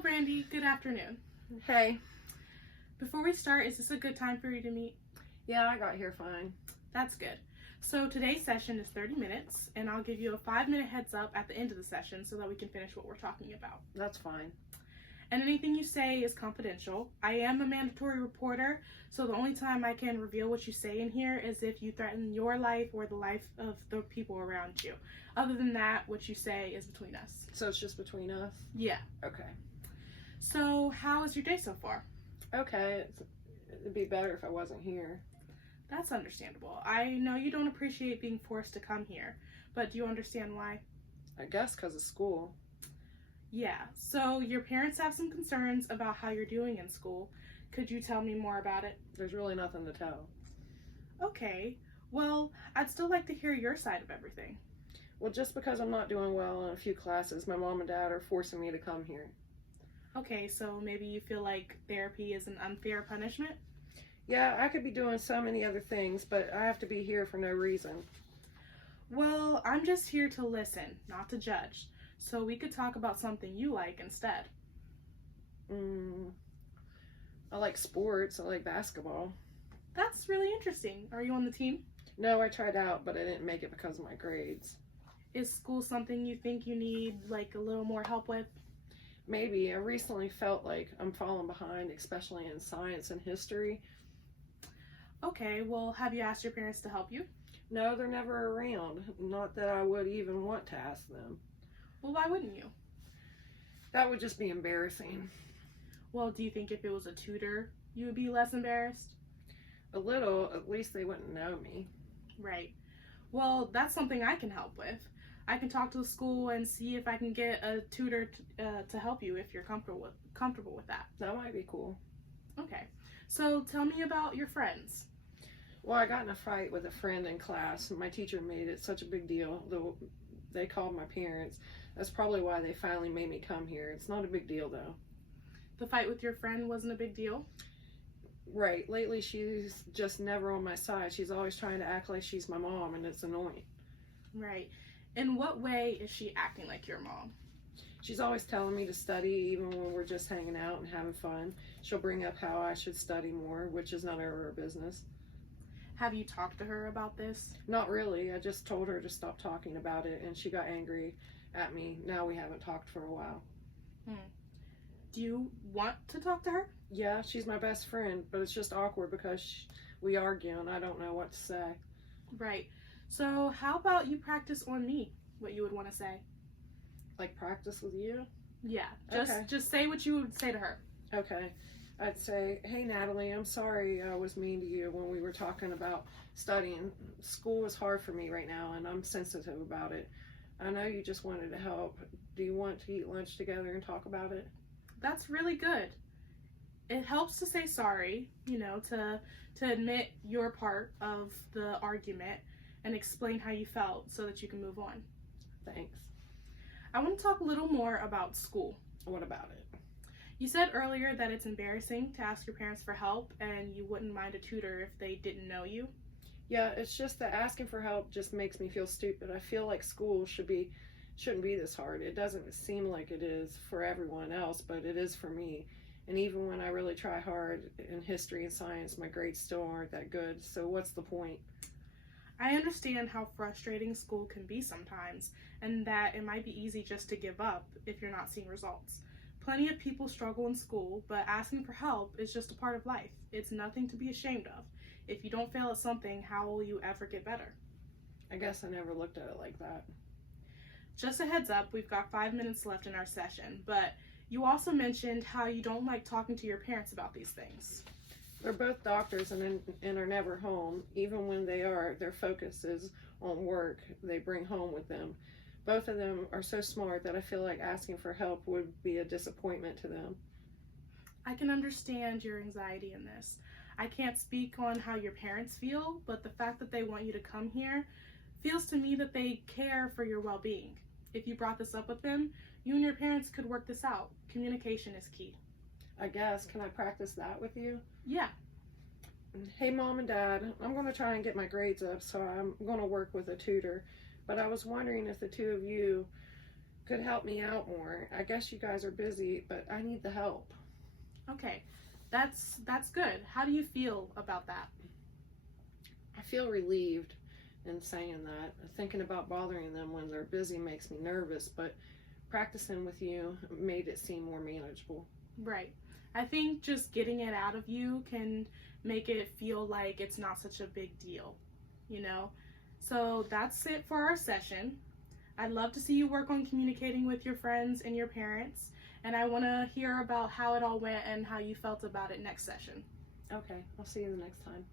Brandy. Good afternoon. Hey. Before we start, is this a good time for you to meet? Yeah, I got here fine. That's good. So today's session is 30 minutes, and I'll give you a 5-minute heads up at the end of the session so that we can finish what we're talking about. That's fine. And anything you say is confidential. I am a mandatory reporter, so the only time I can reveal what you say in here is if you threaten your life or the life of the people around you. Other than that, what you say is between us. So it's just between us? Yeah. Okay. So how is your day so far? Okay. It'd be better if I wasn't here. That's understandable. I know you don't appreciate being forced to come here, but do you understand why? I guess because of school. Yeah, so your parents have some concerns about how you're doing in school. Could you tell me more about it? There's really nothing to tell. Okay, well, I'd still like to hear your side of everything. Well, just because I'm not doing well in a few classes, my mom and dad are forcing me to come here. Okay, so maybe you feel like therapy is an unfair punishment? Yeah, I could be doing so many other things, but I have to be here for no reason. Well, I'm just here to listen, not to judge. So we could talk about something you like instead. I like sports. I like basketball. That's really interesting. Are you on the team? No, I tried out, but I didn't make it because of my grades. Is school something you think you need, like, a little more help with? Maybe. I recently felt like I'm falling behind, especially in science and history. Okay, well, have you asked your parents to help you? No, they're never around. Not that I would even want to ask them. Well, why wouldn't you? That would just be embarrassing. Well, do you think if it was a tutor, you would be less embarrassed? A little, at least they wouldn't know me. Right. Well, that's something I can help with. I can talk to the school and see if I can get a tutor to help you if you're comfortable with that. That might be cool. Okay. So tell me about your friends. Well, I got in a fight with a friend in class. My teacher made it such a big deal. They called my parents. That's probably why they finally made me come here. It's not a big deal, though. The fight with your friend wasn't a big deal? Right. Lately, she's just never on my side. She's always trying to act like she's my mom, and it's annoying. Right. In what way is she acting like your mom? She's always telling me to study, even when we're just hanging out and having fun. She'll bring up how I should study more, which is none of her business. Have you talked to her about this? Not really. I just told her to stop talking about it, and she got angry at me. Now we haven't talked for a while. Do you want to talk to her? Yeah, she's my best friend, but it's just awkward because we argue and I don't know what to say. Right. So how about you practice on me what you would want to say? Like practice with you? Yeah, Okay. just say what you would say to her. Okay. I'd say, hey, Natalie, I'm sorry I was mean to you when we were talking about studying. School is hard for me right now, and I'm sensitive about it. I know you just wanted to help. Do you want to eat lunch together and talk about it? That's really good. It helps to say sorry, to admit your part of the argument and explain how you felt so that you can move on. Thanks. I want to talk a little more about school. What about it? You said earlier that it's embarrassing to ask your parents for help and you wouldn't mind a tutor if they didn't know you. Yeah, it's just that asking for help just makes me feel stupid. I feel like school shouldn't be this hard. It doesn't seem like it is for everyone else, but it is for me. And even when I really try hard in history and science, my grades still aren't that good. So what's the point? I understand how frustrating school can be sometimes, and that it might be easy just to give up if you're not seeing results. Plenty of people struggle in school, but asking for help is just a part of life. It's nothing to be ashamed of. If you don't fail at something, how will you ever get better? I guess I never looked at it like that. Just a heads up, we've got 5 minutes left in our session, but you also mentioned how you don't like talking to your parents about these things. They're both doctors and are never home. Even when they are, their focus is on work they bring home with them. Both of them are so smart that I feel like asking for help would be a disappointment to them. I can understand your anxiety in this. I can't speak on how your parents feel, but the fact that they want you to come here feels to me that they care for your well-being. If you brought this up with them, you and your parents could work this out. Communication is key. I guess. Can I practice that with you? Yeah. Hey, Mom and Dad, I'm going to try and get my grades up, so I'm going to work with a tutor. But I was wondering if the two of you could help me out more. I guess you guys are busy, but I need the help. Okay, that's good. How do you feel about that? I feel relieved in saying that. Thinking about bothering them when they're busy makes me nervous, but practicing with you made it seem more manageable. Right. I think just getting it out of you can make it feel like it's not such a big deal, you know? So that's it for our session. I'd love to see you work on communicating with your friends and your parents, and I want to hear about how it all went and how you felt about it next session. Okay, I'll see you the next time.